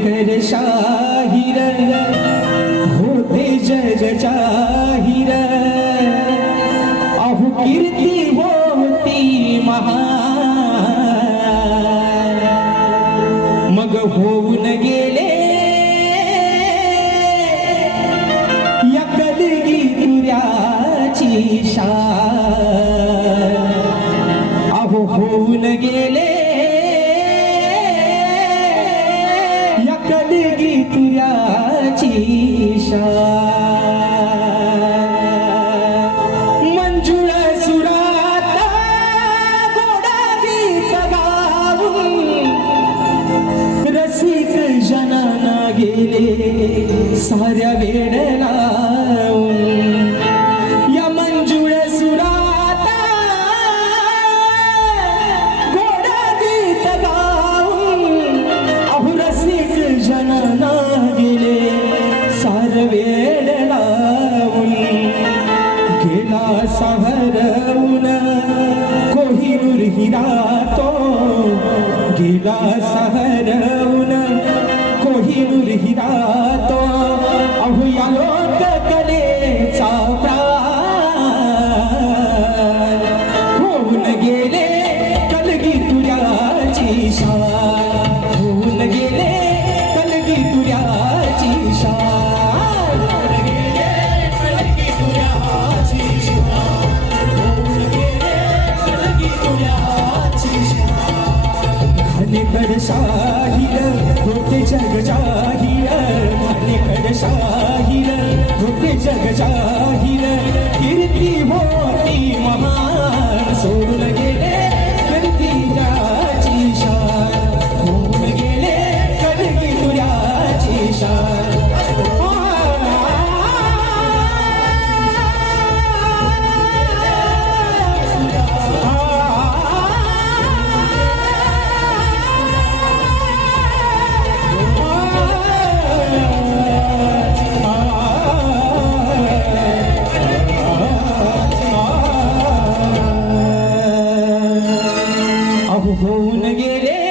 खांडेकर शाहीर होते जग जाहीर अहो कीर्ती होती महान मग होऊन गेले या कलगी तुऱ्याची शान अहो होऊन गेले या कलगी तुऱ्याची शान मंजुळ सुरात गोडा गीत गाऊन रसिक जनाना गेले साऱ्या वेळ लावून या मंजुळ सुरात गोडा गीत गाऊन अहो रसिक जनाना गेले सार वेळ लावून गेला साहरवून कोहिनूर हिरा तो गेला साहरवून कोहिनूर हिरा तो अहो या लोक कलेचा प्राण होऊन गेले कलगी तुऱ्याची शान होऊन गेले कलगी तुऱ्याची शान होऊन गेले कलगी तुऱ्याची शान होऊन गेले कलगी तुऱ्याची शान खांडेकर शाहीर होते जग जाहीर खांडेकर शाहीर होते जग जाहीर कीर्ती होती महान सोडून गेले कीर्ती त्याची शान होऊन गेले कलगी तुऱ्याची शान होऊन गेले